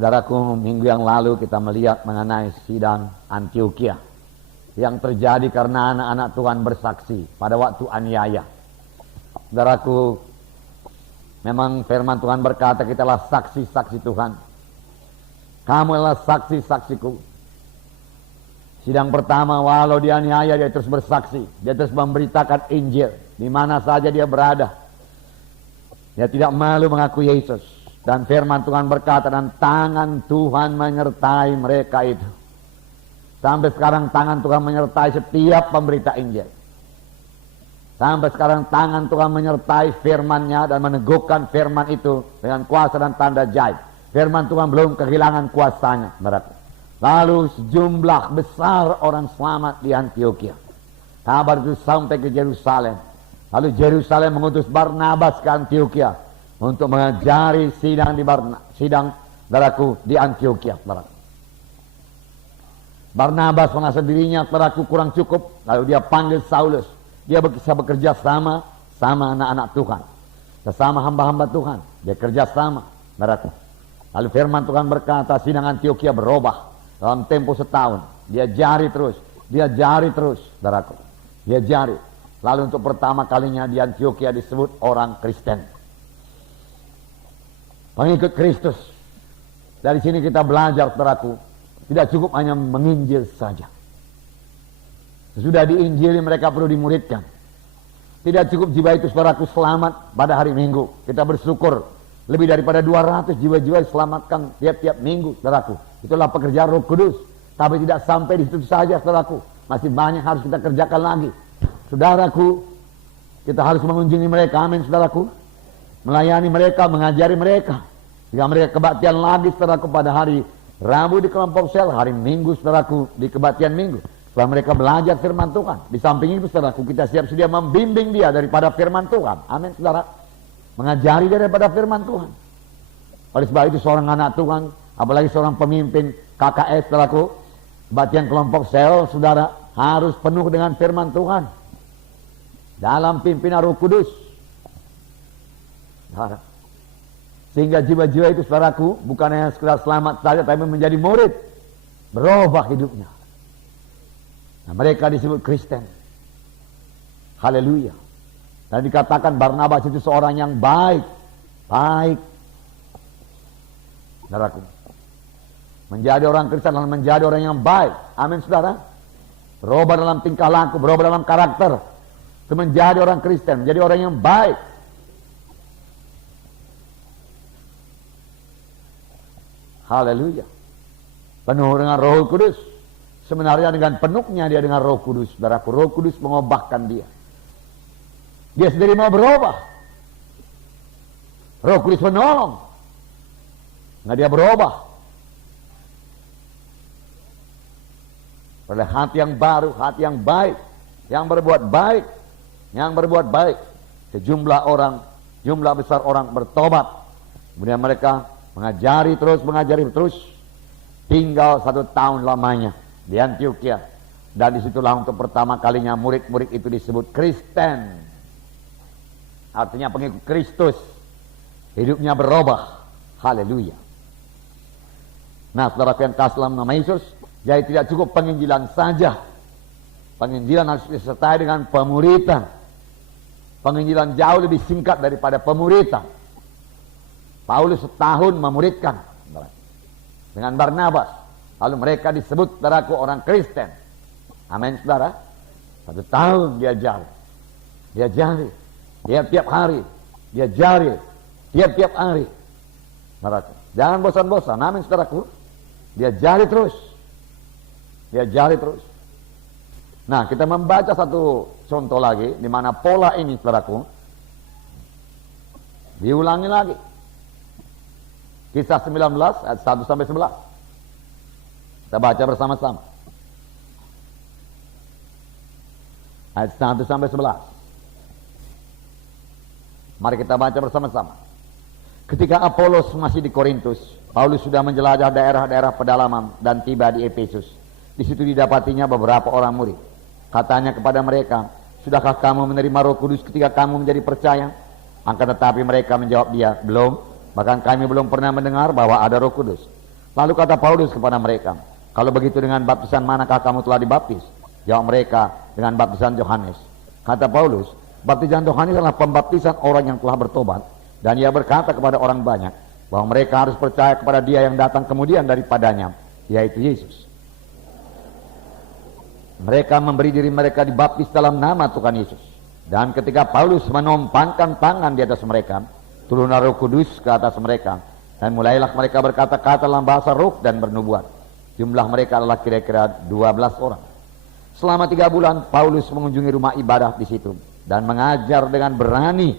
Saudaraku, minggu yang lalu kita melihat mengenai sidang Antiokhia yang terjadi karena anak-anak Tuhan bersaksi pada waktu aniaya. Saudaraku, memang firman Tuhan berkata kita adalah saksi-saksi Tuhan. Kamu adalah saksi-saksiku. Sidang pertama, walau dianiaya dia terus bersaksi, dia terus memberitakan Injil di mana saja dia berada. Dia tidak malu mengaku Yesus. Dan firman Tuhan berkata, dan tangan Tuhan menyertai mereka itu. Sampai sekarang tangan Tuhan menyertai setiap pemberita Injil. Sampai sekarang tangan Tuhan menyertai firman-Nya dan meneguhkan firman itu dengan kuasa dan tanda jahit. Firman Tuhan belum kehilangan kuasanya, saudaraku. Lalu sejumlah besar orang selamat di Antiokhia. Kabar itu sampai ke Yerusalem. Lalu Yerusalem mengutus Barnabas ke Antiokhia untuk mengajari sidang saudaraku di Antiokhia, saudaraku. Barnabas merasa dirinya saudaraku kurang cukup, lalu dia panggil Saulus. Dia bisa bekerja sama anak-anak Tuhan, sesama hamba-hamba Tuhan. Dia kerja sama, saudaraku. Lalu firman Tuhan berkata, sidang Antiokhia berubah dalam tempo setahun. Dia jari terus, saudaraku. Dia jari. Lalu untuk pertama kalinya di Antiokhia disebut orang Kristen, pengikut Kristus. Dari sini kita belajar, saudaraku, tidak cukup hanya menginjil saja. Sesudah diinjili mereka perlu dimuridkan. Tidak cukup jiwa itu, saudaraku, selamat pada hari Minggu. Kita bersyukur lebih daripada 200 jiwa-jiwa diselamatkan tiap-tiap minggu, saudaraku. Itulah pekerjaan Roh Kudus. Tapi tidak sampai di situ saja, saudaraku. Masih banyak harus kita kerjakan lagi. Saudaraku, kita harus mengunjungi mereka, amin, saudaraku. Melayani mereka, mengajari mereka. Jika mereka kebaktian lagi, saudaraku, pada hari Rabu di kelompok sel, hari Minggu, saudaraku, di kebaktian Minggu. Setelah mereka belajar firman Tuhan. Di samping itu, saudaraku, kita siap sedia membimbing dia daripada firman Tuhan. Amin, saudara. Mengajari dia daripada firman Tuhan. Oleh sebab itu, seorang anak Tuhan, apalagi seorang pemimpin KKS, saudaraku, kebaktian kelompok sel, saudara, harus penuh dengan firman Tuhan. Dalam pimpinan Roh Kudus. Sehingga jiwa-jiwa itu, saudaraku, bukan hanya sekedar selamat saja, tapi menjadi murid. Berubah hidupnya. Nah, mereka disebut Kristen. Haleluya. Dan dikatakan Barnabas itu seorang yang baik. Baik. Saudaraku. Menjadi orang Kristen dan menjadi orang yang baik. Amin, saudara. Berubah dalam tingkah laku, berubah dalam karakter. Itu menjadi orang Kristen, menjadi orang yang baik. Haleluya. Penuh dengan Roh Kudus. Sebenarnya dengan penuhnya dia dengan Roh Kudus, saudaraku. Roh Kudus mengubahkan dia. Dia sendiri mau berubah. Roh Kudus menolong. Nah, dia berubah. Oleh hati yang baru, hati yang baik, yang berbuat baik, yang berbuat baik. Sejumlah orang, jumlah besar orang bertobat. Kemudian mereka mengajari terus, tinggal 1 tahun lamanya di Antiokhia. Dan disitulah untuk pertama kalinya murid-murid itu disebut Kristen. Artinya pengikut Kristus. Hidupnya berubah. Haleluya. Nah, saudara yang kasih dalam nama Yesus, jadi tidak cukup penginjilan saja. Penginjilan harus disertai dengan pemuritan. Penginjilan jauh lebih singkat daripada pemuritan. Paulus setahun memuridkan dengan Barnabas. Lalu mereka disebut, saudaraku, orang Kristen. Amin, saudara. 1 tahun dia jari. Dia jari. Tiap-tiap hari. Dia jari. Tiap-tiap hari. Saudaraku. Jangan bosan-bosan. Amin, saudaraku. Dia jari terus. Dia jari terus. Nah, kita membaca satu contoh lagi. Di mana pola ini, saudaraku, diulangi lagi. Kisah 19 ayat 1 sampai 11. Kita baca bersama-sama. Ayat 1 sampai 11. Mari kita baca bersama-sama. Ketika Apolos masih di Korintus, Paulus sudah menjelajah daerah-daerah pedalaman dan tiba di Efesus. Di situ didapatinya beberapa orang murid. Katanya kepada mereka, "Sudahkah kamu menerima Roh Kudus ketika kamu menjadi percaya?" Akan tetapi mereka menjawab dia, "Belum. Bahkan kami belum pernah mendengar bahwa ada Roh Kudus." Lalu kata Paulus kepada mereka, kalau begitu dengan baptisan manakah kamu telah dibaptis? Jawab mereka, dengan baptisan Yohanes. Kata Paulus, baptisan Yohanes adalah pembaptisan orang yang telah bertobat. Dan ia berkata kepada orang banyak, bahwa mereka harus percaya kepada dia yang datang kemudian daripadanya, yaitu Yesus. Mereka memberi diri mereka dibaptis dalam nama Tuhan Yesus. Dan ketika Paulus menompangkan tangan di atas mereka, turunlah Roh Kudus ke atas mereka. Dan mulailah mereka berkata-kata dalam bahasa roh dan bernubuat. Jumlah mereka adalah kira-kira 12 orang. Selama 3 bulan, Paulus mengunjungi rumah ibadah di situ. Dan mengajar dengan berani.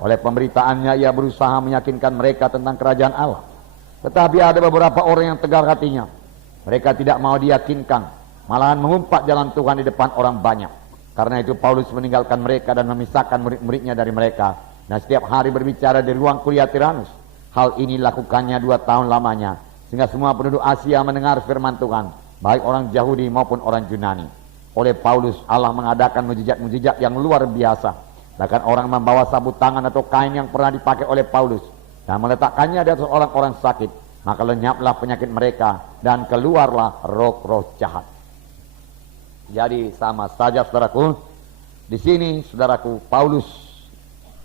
Oleh pemberitaannya, ia berusaha meyakinkan mereka tentang kerajaan Allah. Tetapi ada beberapa orang yang tegar hatinya. Mereka tidak mau diyakinkan. Malahan mengumpat jalan Tuhan di depan orang banyak. Karena itu Paulus meninggalkan mereka dan memisahkan murid-muridnya dari mereka. Dan setiap hari berbicara di ruang kuliah Tiranus. Hal ini lakukannya 2 tahun lamanya. Sehingga semua penduduk Asia mendengar firman Tuhan. Baik orang Yahudi maupun orang Yunani. Oleh Paulus Allah mengadakan mujizat-mujizat yang luar biasa. Bahkan orang membawa sabut tangan atau kain yang pernah dipakai oleh Paulus. Dan meletakkannya di atas orang-orang sakit. Maka lenyaplah penyakit mereka. Dan keluarlah roh-roh jahat. Jadi sama saja saudaraku, di sini saudaraku Paulus,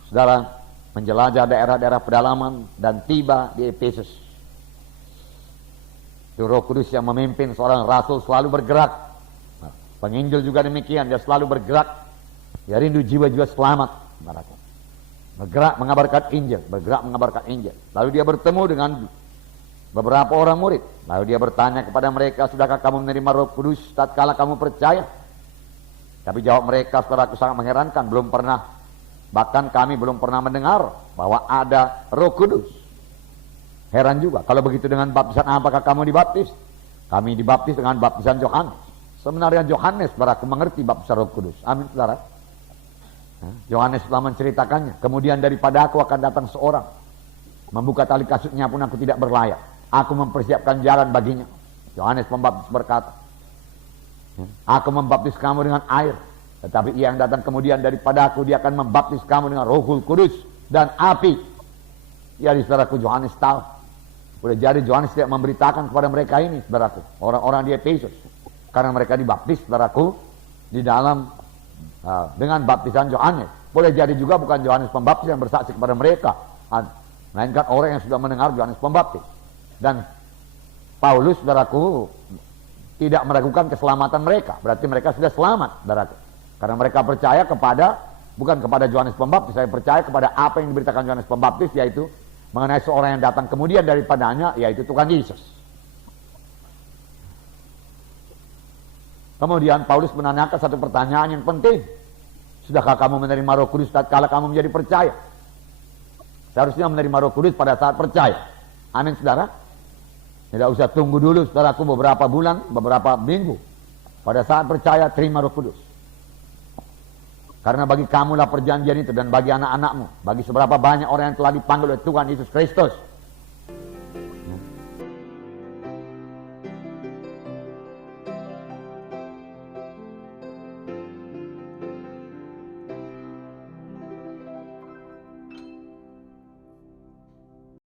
saudara menjelajah daerah-daerah pedalaman dan tiba di Efesus. Itu Roh Kudus yang memimpin seorang rasul selalu bergerak. Nah, penginjil juga demikian, dia selalu bergerak. Dia rindu jiwa-jiwa selamat, saudaraku. Bergerak mengabarkan Injil, bergerak mengabarkan Injil. Lalu dia bertemu dengan beberapa orang murid. Lalu dia bertanya kepada mereka, sudahkah kamu menerima Roh Kudus tatkala kamu percaya? Tapi jawab mereka, saudaraku, sangat mengherankan, belum pernah. Bahkan kami belum pernah mendengar bahwa ada Roh Kudus. Heran juga, kalau begitu dengan baptisan apakah kamu dibaptis? Kami dibaptis dengan baptisan Yohanes. Sebenarnya Yohanes, saudaraku, mengerti baptisan Roh Kudus. Amin, saudara. Yohanes telah menceritakannya. Kemudian daripada aku akan datang seorang, membuka tali kasutnya pun aku tidak berlayak. Aku mempersiapkan jalan baginya. Yohanes Pembaptis berkata, aku membaptis kamu dengan air, tetapi ia yang datang kemudian daripada aku, dia akan membaptis kamu dengan Roh Kudus dan api. Jadi saudaraku, Yohanes tahu. Boleh jadi Yohanes tidak memberitakan kepada mereka ini, saudaraku, orang-orang di Efesus, karena mereka dibaptis, saudaraku, di dalam dengan baptisan Yohanes. Boleh jadi juga bukan Yohanes Pembaptis yang bersaksi kepada mereka, melainkan orang yang sudah mendengar Yohanes Pembaptis. Dan Paulus, saudaraku, tidak meragukan keselamatan mereka. Berarti mereka sudah selamat, saudaraku. Karena mereka percaya kepada, bukan kepada Yohanes Pembaptis, saya percaya kepada apa yang diberitakan Yohanes Pembaptis, yaitu mengenai seorang yang datang kemudian daripadanya, yaitu Tuhan Yesus. Kemudian Paulus menanyakan satu pertanyaan yang penting. Sudahkah kamu menerima Roh Kudus tatkala kamu menjadi percaya? Seharusnya menerima Roh Kudus pada saat percaya. Amin, saudara. Tidak usah tunggu dulu, saudaraku, beberapa bulan, beberapa minggu. Pada saat percaya, terima Roh Kudus. Karena bagi kamulah perjanjian itu, dan bagi anak-anakmu, bagi seberapa banyak orang yang telah dipanggil oleh Tuhan Yesus Kristus,